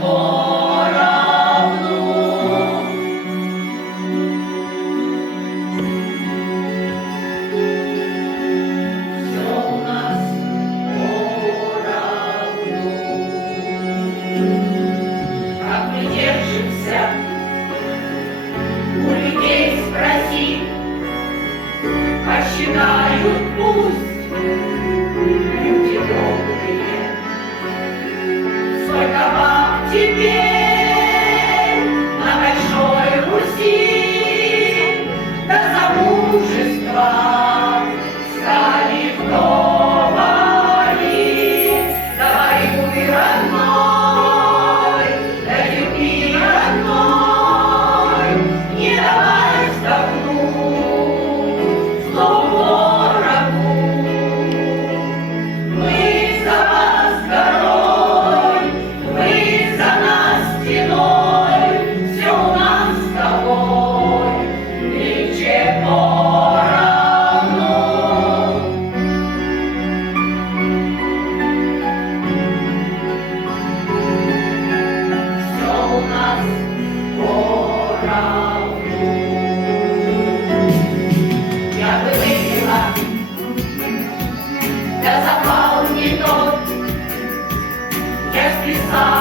поравну. Все у нас поравну. Как мы держимся, у людей спроси, посчитают пусть люди добрые. Сколько вам теперь на Большой Руси до замужества стали вдовами? Давай, любви родной, да любви родной, не давай вздохнуть злому врагу. Мы за вас горой, вы за нас стеной, все у нас с тобой нынче поравну. Все у нас поравну. Я бы выпила, да запал не тот, я списала.